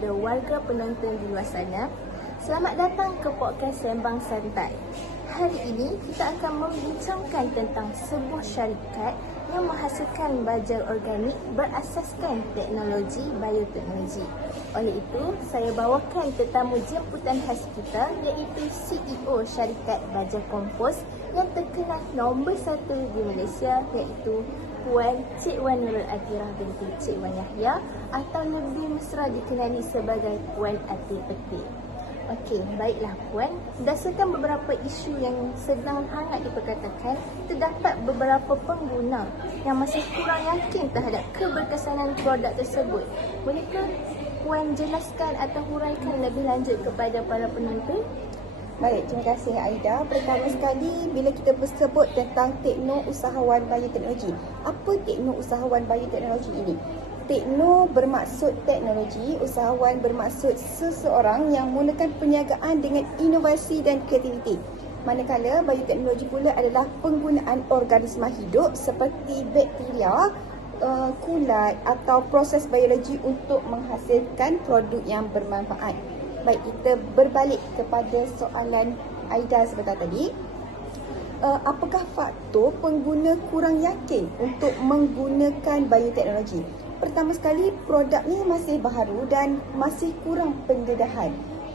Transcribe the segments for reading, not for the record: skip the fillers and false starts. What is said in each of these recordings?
kepada warga penonton di luar sana. Selamat datang ke podcast Sembang Santai. Hari ini kita akan membincangkan tentang sebuah syarikat yang menghasilkan baja organik berasaskan teknologi bioteknologi. Oleh itu, saya bawakan tetamu jemputan khas kita iaitu CEO syarikat Baja Kompos yang terkenal nombor 1 di Malaysia iaitu Puan Cik Wan Nurul Atirah binti Cik Wan Yahya atau lebih mesra dikenali sebagai Puan Ati Peti. Okey, baiklah Puan. Berdasarkan beberapa isu yang sedang hangat diperkatakan, terdapat beberapa pengguna yang masih kurang yakin terhadap keberkesanan produk tersebut. Bolehkah Puan jelaskan atau huraikan lebih lanjut kepada para penonton? Baik, terima kasih Aida. Pertama sekali, bila kita bersebut tentang tekno usahawan bioteknologi, apa tekno usahawan bioteknologi ini? Tekno bermaksud teknologi, usahawan bermaksud seseorang yang menggunakan perniagaan dengan inovasi dan kreativiti. Manakala bioteknologi pula adalah penggunaan organisma hidup seperti bakteria, kulat atau proses biologi untuk menghasilkan produk yang bermanfaat. Baik, kita berbalik kepada soalan Aida sebentar tadi. Apakah faktor pengguna kurang yakin untuk menggunakan bioteknologi? Pertama sekali, produk ni masih baharu dan masih kurang pendedahan.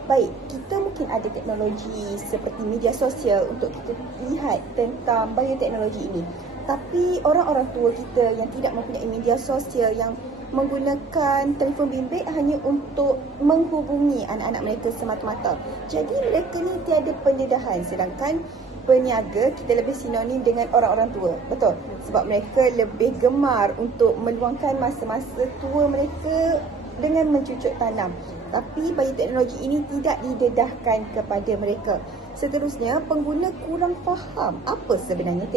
Baik, kita mungkin ada teknologi seperti media sosial untuk kita lihat tentang bioteknologi ini. Tapi orang-orang tua kita yang tidak mempunyai media sosial, yang menggunakan telefon bimbit hanya untuk menghubungi anak-anak mereka semata-mata. Jadi mereka ni tiada pendedahan, sedangkan peniaga kita lebih sinonim dengan orang-orang tua. Betul? Sebab mereka lebih gemar untuk meluangkan masa-masa tua mereka dengan mencucuk tanam. Tapi bioteknologi ini tidak didedahkan kepada mereka. Seterusnya, pengguna kurang faham apa sebenarnya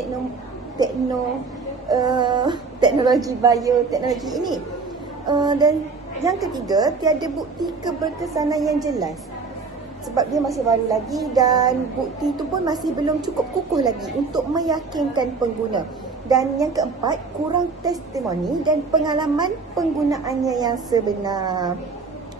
teknologi bioteknologi ini. Dan yang ketiga, tiada bukti keberkesanan yang jelas. Sebab dia masih baru lagi dan bukti itu pun masih belum cukup kukuh lagi untuk meyakinkan pengguna. Dan yang keempat, kurang testimoni dan pengalaman penggunaannya yang sebenar.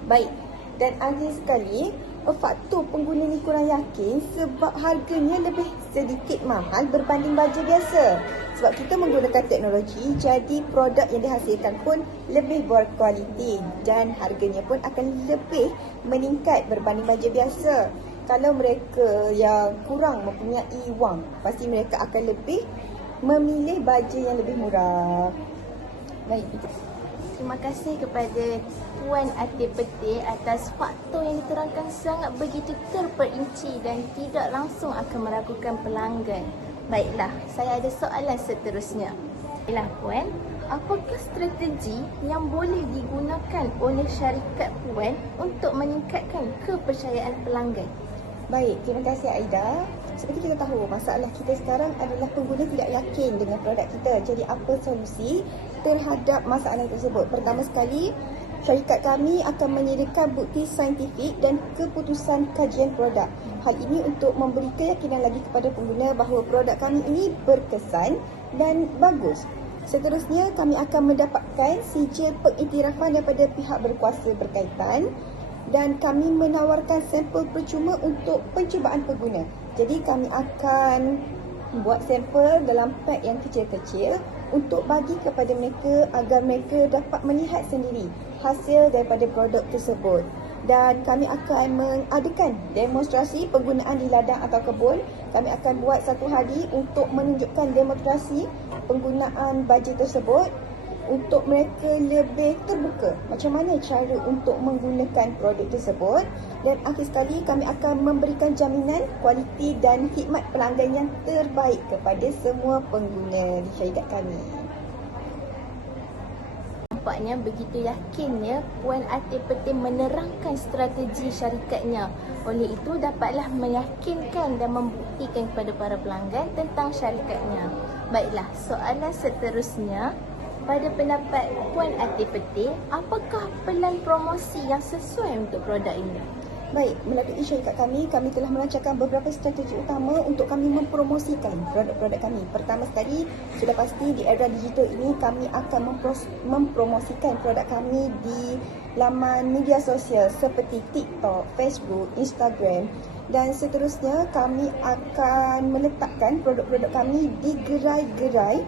Baik, dan akhir sekali, faktor pengguna ni kurang yakin sebab harganya lebih sedikit mahal berbanding baja biasa. Sebab kita menggunakan teknologi, jadi produk yang dihasilkan pun lebih berkualiti dan harganya pun akan lebih meningkat berbanding baja biasa. Kalau mereka yang kurang mempunyai wang, pasti mereka akan lebih memilih baja yang lebih murah. Baik, itu. Terima kasih kepada Puan Ati Peti atas faktor yang diterangkan sangat begitu terperinci dan tidak langsung akan meragukan pelanggan. Baiklah, saya ada soalan seterusnya. Baiklah Puan, apakah strategi yang boleh digunakan oleh syarikat Puan untuk meningkatkan kepercayaan pelanggan? Baik, terima kasih Aida. Seperti kita tahu, masalah kita sekarang adalah pengguna tidak yakin dengan produk kita. Jadi apa solusi terhadap masalah tersebut? Pertama sekali, syarikat kami akan menyediakan bukti saintifik dan keputusan kajian produk. Hal ini untuk memberi keyakinan lagi kepada pengguna bahawa produk kami ini berkesan dan bagus. Seterusnya, kami akan mendapatkan sijil pengiktirafan daripada pihak berkuasa berkaitan dan kami menawarkan sampel percuma untuk pencubaan pengguna. Jadi kami akan buat sampel dalam pack yang kecil-kecil untuk bagi kepada mereka agar mereka dapat melihat sendiri hasil daripada produk tersebut. Dan kami akan mengadakan demonstrasi penggunaan di ladang atau kebun. Kami akan buat satu hari untuk menunjukkan demonstrasi penggunaan baja tersebut untuk mereka lebih terbuka macam mana cara untuk menggunakan produk tersebut. Dan akhir sekali, kami akan memberikan jaminan kualiti dan khidmat pelanggan yang terbaik kepada semua pengguna di syarikat kami. Nampaknya begitu yakinnya Puan Ati Peti menerangkan strategi syarikatnya. Oleh itu, dapatlah meyakinkan dan membuktikan kepada para pelanggan tentang syarikatnya. Baiklah, soalan seterusnya. Pada pendapat Puan Ati Peti, apakah pelan promosi yang sesuai untuk produk ini? Baik, melalui syarikat kami telah melancarkan beberapa strategi utama untuk kami mempromosikan produk-produk kami. Pertama sekali, sudah pasti di era digital ini kami akan mempromosikan produk kami di laman media sosial seperti TikTok, Facebook, Instagram dan seterusnya. Kami akan meletakkan produk-produk kami di gerai-gerai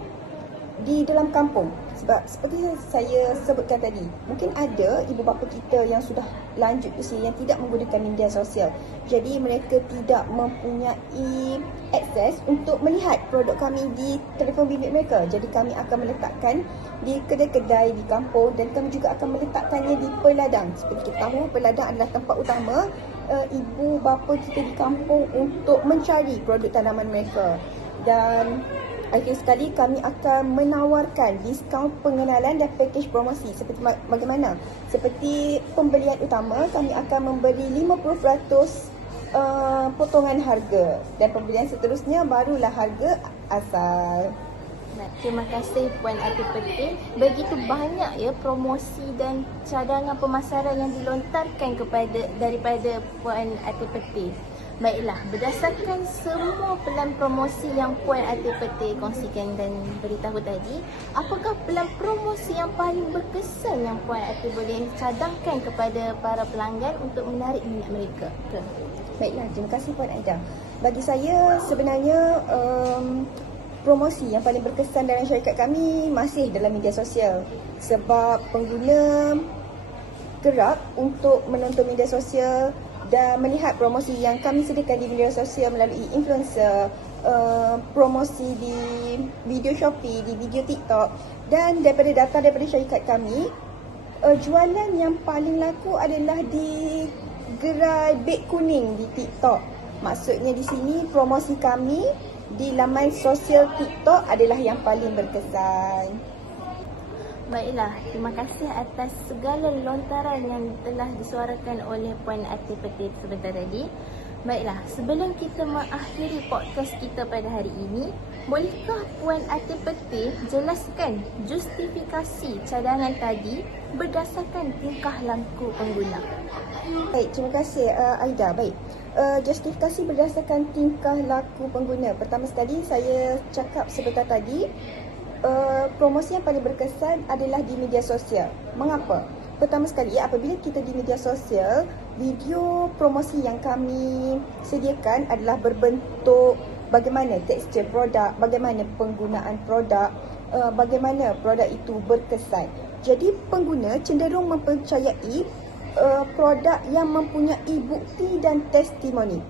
di dalam kampung. Sebab seperti saya sebutkan tadi, mungkin ada ibu bapa kita yang sudah lanjut usia yang tidak menggunakan media sosial. Jadi mereka tidak mempunyai akses untuk melihat produk kami di telefon bimbit mereka. Jadi kami akan meletakkan di kedai-kedai di kampung dan kami juga akan meletakkannya di peladang. Seperti kita tahu, peladang adalah tempat utama ibu bapa kita di kampung untuk mencari produk tanaman mereka. Dan akhir sekali kami akan menawarkan diskaun pengenalan dan pakej promosi seperti bagaimana? Seperti pembelian utama kami akan memberi 50% potongan harga dan pembelian seterusnya barulah harga asal. Terima kasih Puan Ati Peti. Begitu banyak ya promosi dan cadangan pemasaran yang dilontarkan daripada Puan Ati Peti. Baiklah, berdasarkan semua pelan promosi yang Puan Ati Peti kongsikan dan beritahu tadi, apakah pelan promosi yang paling berkesan yang Puan Ati boleh cadangkan kepada para pelanggan untuk menarik minat mereka? Baiklah, terima kasih Puan Aida. Bagi saya sebenarnya promosi yang paling berkesan dalam syarikat kami masih dalam media sosial. Sebab pengguna gerak untuk menonton media sosial dan melihat promosi yang kami sediakan di media sosial melalui influencer, promosi di video Shopee, di video TikTok. Dan daripada data daripada syarikat kami, jualan yang paling laku adalah di gerai beg kuning di TikTok. Maksudnya di sini promosi kami di laman sosial TikTok adalah yang paling berkesan. Baiklah, terima kasih atas segala lontaran yang telah disuarakan oleh Puan Ati Peti sebentar tadi. Baiklah, sebelum kita mengakhiri podcast kita pada hari ini, bolehkah Puan Ati Peti jelaskan justifikasi cadangan tadi berdasarkan tingkah laku pengguna? Baik, terima kasih Aida. Baik, justifikasi berdasarkan tingkah laku pengguna. Pertama sekali saya cakap sebentar tadi, promosi yang paling berkesan adalah di media sosial. Mengapa? Pertama sekali, apabila kita di media sosial, video promosi yang kami sediakan adalah berbentuk bagaimana tekstur produk, bagaimana penggunaan produk, bagaimana produk itu berkesan. Jadi pengguna cenderung mempercayai produk yang mempunyai bukti dan testimoni.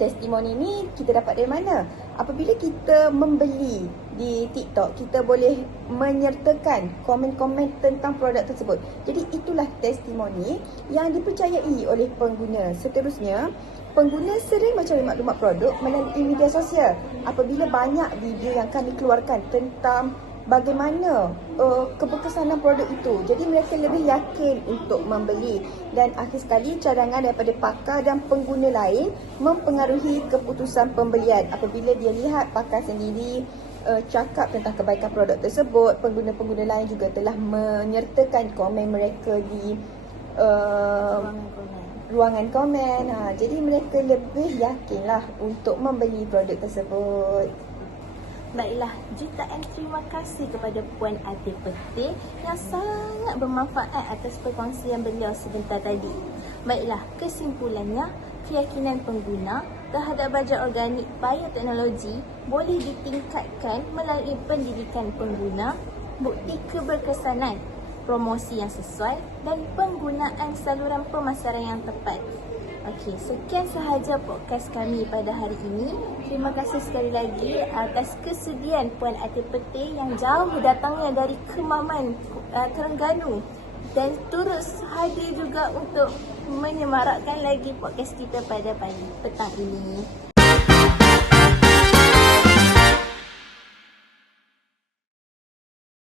Testimoni ni kita dapat dari mana? Apabila kita membeli di TikTok, kita boleh menyertakan komen-komen tentang produk tersebut. Jadi itulah testimoni yang dipercayai oleh pengguna. Seterusnya, pengguna sering mencari maklumat produk melalui media sosial. Apabila banyak video yang kami keluarkan tentang bagaimana keberkesanan produk itu, jadi mereka lebih yakin untuk membeli. Dan akhir sekali, cadangan daripada pakar dan pengguna lain mempengaruhi keputusan pembelian. Apabila dia lihat pakar sendiri cakap tentang kebaikan produk tersebut, pengguna-pengguna lain juga telah menyertakan komen mereka di ruangan komen. Jadi mereka lebih yakinlah untuk membeli produk tersebut. Baiklah, jutaan terima kasih kepada Puan Ati Peti yang sangat bermanfaat atas perkongsian beliau sebentar tadi. Baiklah, kesimpulannya, keyakinan pengguna terhadap baja organik bioteknologi boleh ditingkatkan melalui pendidikan pengguna, bukti keberkesanan, promosi yang sesuai dan penggunaan saluran pemasaran yang tepat. Okey, sekian sahaja podcast kami pada hari ini. Terima kasih sekali lagi atas kesediaan Puan Ati Peti yang jauh datangnya dari Kemaman, Terengganu, dan turut hadir juga untuk menyemarakkan lagi podcast kita pada petang ini.